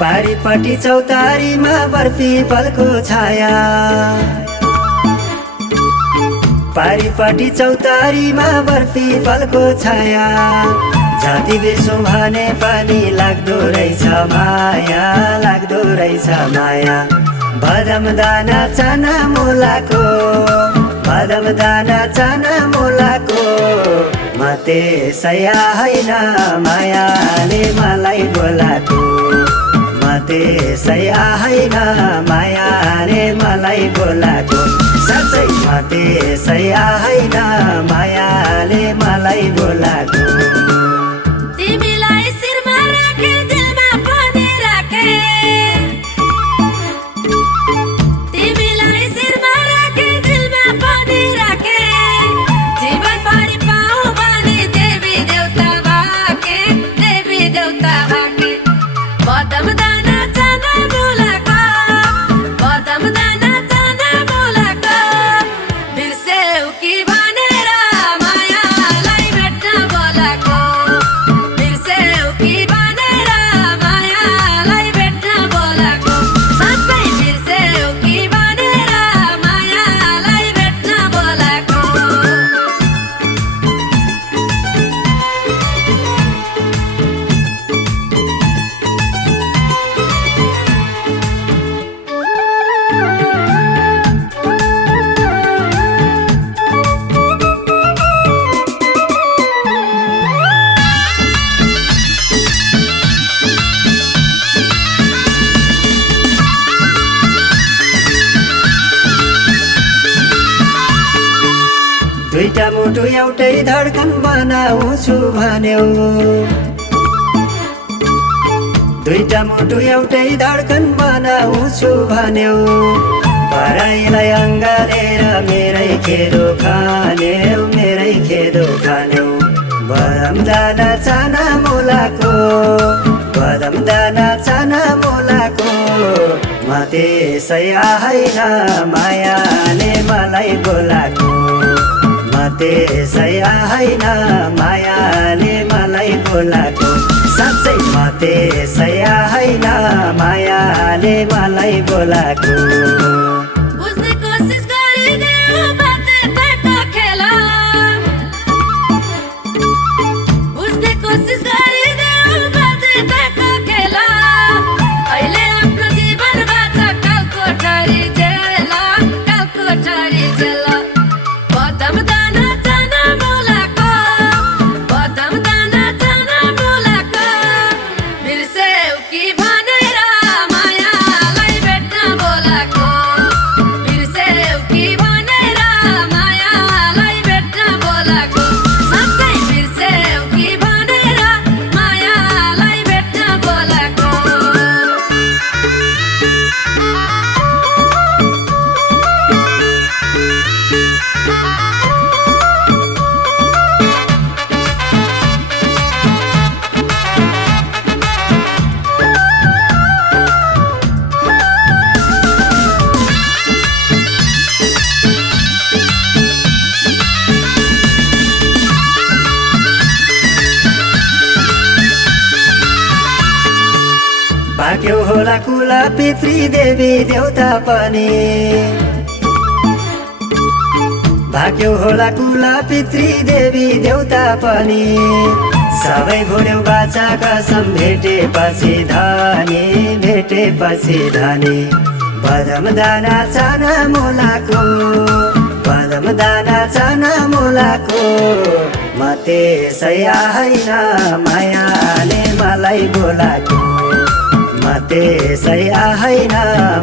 पारिपट्टि चौतारीमा बर्फी पलको छाया, पारिपट्टि चौतारीमा बर्फी पलको छाया। जति बिर्सौँ भने पनि लाग्दो रहेछ माया, लाग्दो रहेछ माया। बदाम दाना चना मुलाको, बदाम दाना चना मुलाको म त्यसैया होइन मायाले मलाई बोलाको, म त्यसैया होइन मायाले मलाई बोलाको। साँच्चै म त्यसैया होइन मायाले मलाई बोलाको। तिमीलाई शिरमा राखे दिलमा पनि राखे, तिमीलाई शिरमा राखे दिलमा पनि राखे। जीवनभरि पाऊँ भने देवी देउता भाके, देवी देउता भाके। बदाम दाना चना मुलाको, बदाम दाना चना मुलाको बिर्सेऊ कि भनेर मायालाई भेट्न बोलाको, बिर्सेऊ कि भनेर मायालाई भेट्न बोलाको। साँच्चै बिर्सेऊ कि भनेर मायालाई भेट्न बोलाको। दुईटा मुटु एउटै धड्कन बनाउँछु भन्यौ, दुईटा मुटु एउटै धड्कन बनाउँछु भन्यौ। पराइलाई अङ्गालेर मेरै खेदो खान्यौ, मेरै खेदो खान्यौ। बदाम दाना चना मुलाको, बदाम दाना चना मुलाको म त्यसैया होइन मायाले मलाई बोलाको, म त्यसैया होइन मायाले मलाई बोलाको। साँच्चै म त्यसैया होइन मायाले मलाई बोलाको। बुझ्ने कोसिस गरिदेऊ बाटे बाटो खेला, बुझ्ने कोसिस गरिदेऊ बाटे बाटो खेला। अहिले आफ्नो जीवन बाँच कालको ठरी जेला, कालको ठरी जेला। बदाम दाना चना मुलाको, बदाम दाना चना मुलाको बिर्सेऊ कि भनेर मायालाई भेट्न बोलाको, बिर्सेऊ कि भनेर मायालाई भेट्न बोलाको। साँच्चै बिर्सेऊ कि भनेर मायालाई भेट्न बोलाको। भाग्यो होला कुला पितृ देवी देउता पनि, भाग्यो होला कुला पितृ देवी देउता पनि। सबै भुल्यौ बाचा कसम भेटेपछि धनी, भेटेपछि धनी। बदाम दाना चना मुलाको, बदाम दाना चना मुलाको म त्यसैया होइन मायाले मलाई बोलाको, म त्यसैया होइन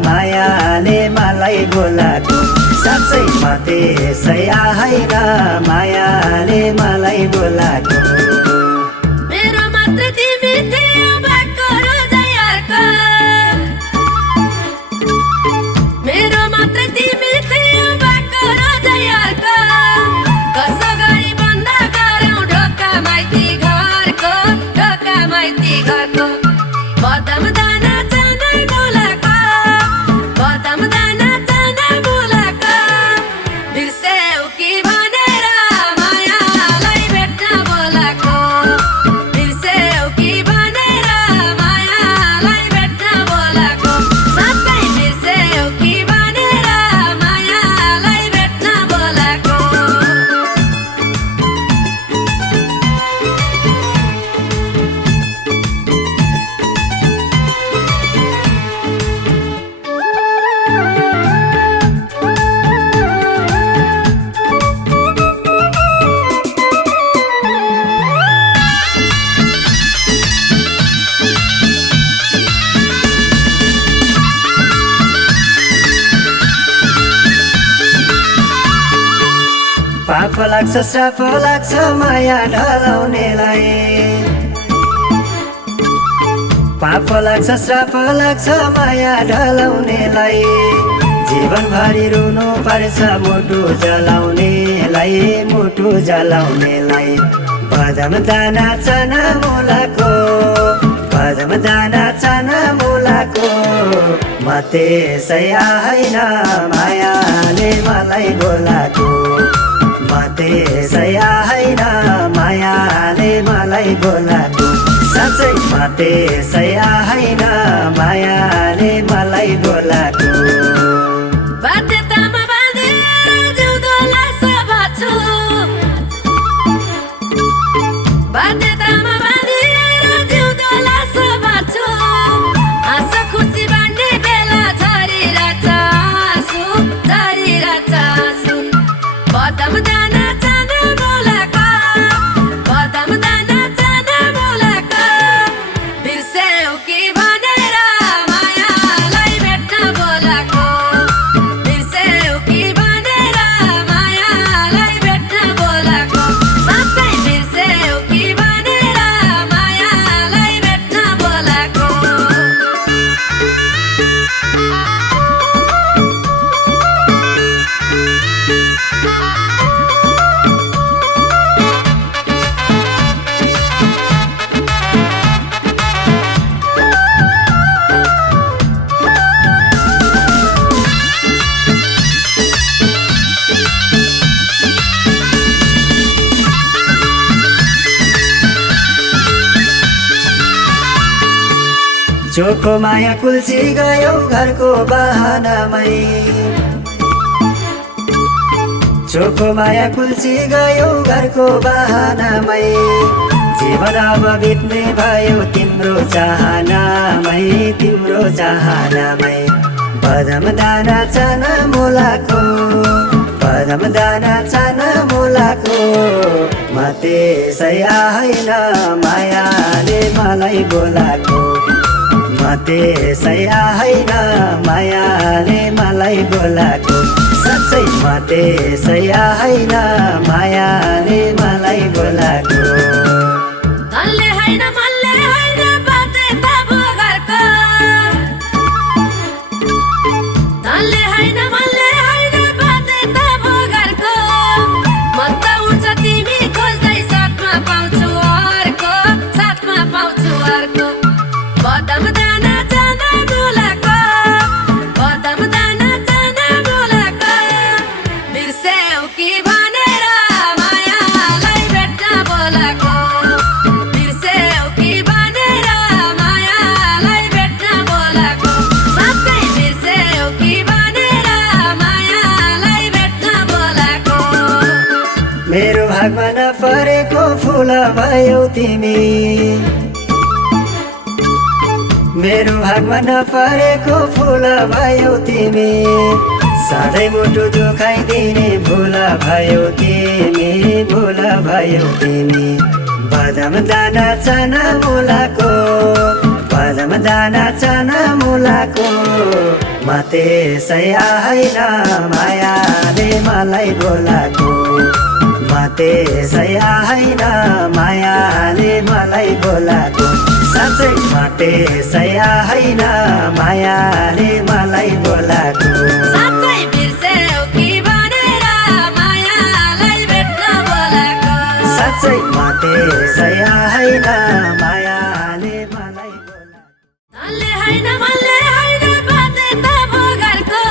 मायाले मलाई बोलाको। साँच्चै म त्यसैया होइन मायाले मलाई बोलाको। मेरो मात्र तिमी थियो भएको रोजाइहरूको, पाप लाग्छ श्राप लाग्छ माया ढलाउनेलाई पाप लाग्छ श्राप लाग्छ माया ढलाउनेलाई जीवनभरि रुनु पर्छ मुटु जलाउनेलाई मुटु जलाउनेलाई बदम दाना चना मुलाको बदम दाना चना मुलाको म त्यसै होइन मायाले मलाई बोलाको म त्यसै होइन मायाले मलाई बोलाको साँच्चै म त्यसै होइन मायाले मलाई बोलाको बाध्यतामा बाँधेर जिउँदोलाई सभाछु बाध्यतामा बाँधेर जिउँदोलाई सभाछु हाँस खुसी बाँड्ने बेला झरिरहेछ आँसु बदम दाना चाना बोलाको बदम दाना चाना बोलाको बिर्स्यौ कि भनेर मायालाई भेट्न बोलाको बिर्स्यौ कि भनेर मायालाई भेट्न बोलाको साँच्चै बिर्स्यौ कि भनेर मायालाई भेट्न बोलाको चोखो माया कुल्ची गयो घरको बहानामै चोखो माया कुल्ची गयो घरको बहानामै जीवन अब बित्ने भयो तिम्रो चाहनामै बदम दाना चना मुलाको बदम दाना चना मुलाको म त्यसै होइन मायाले मलाई बोलाको म त्यसै होइन मायाले मलाई बोलाको साँच्चै म त्यसै होइन मायाले मलाई बोलाको धनले होइन मनले होइन बाध्यता भोगरको धनले होइन मनले होइन बाध्यता भोगरको म त उड्छ तिमी खोज्दै साथमा पाउँछु अर्को बदम दाना चाना बोलाको बदम दाना चाना बोलाको बिर्स्यौ कि भनेर मायालाई भेट्न बोलाको बिर्स्यौ कि भनेर मायालाई भेट्न बोलाको साँच्चै बिर्स्यौ कि भनेर मायालाई भेट्न बोलाको मेरो भागमा नपरेको फुल भयौ तिमी मेरो भागमा नपरेको फुल भयौ तिमी सधैँ मुटु दुखाइदिने भुल भयौ तिमी बदम दाना चना मुलाको बदम दाना चना मुलाको म त्यसै होइन मायाले मलाई बोलाको म त्यसै होइन मायाले मलाई बोलाको साँच्चै म त्यसै होइन मायाले मलाई बोलाको साँच्चै बिर्स्यौ कि भनेर मायालाई भेट्न बोलाको साँच्चै म त्यसै होइन मायाले मलाई बोलाको धनले होइन मनले होइन बाध्यता भोगरको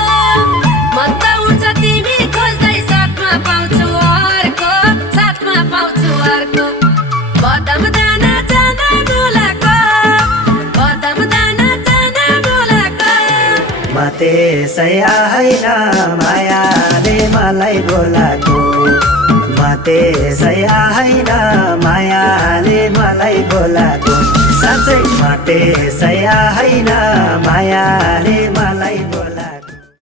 म त उड्छ तिमी खोज्दै साथमा पाउँछु अर्को बदम दाना चाना बोलाको बदम दाना चाना बोलाको म त्यसै होइन मायाले मलाई बोलाको म त्यसै होइन मायाले मलाई बोलाको साँच्चै म त्यसै होइन मायाले मलाई बोलाको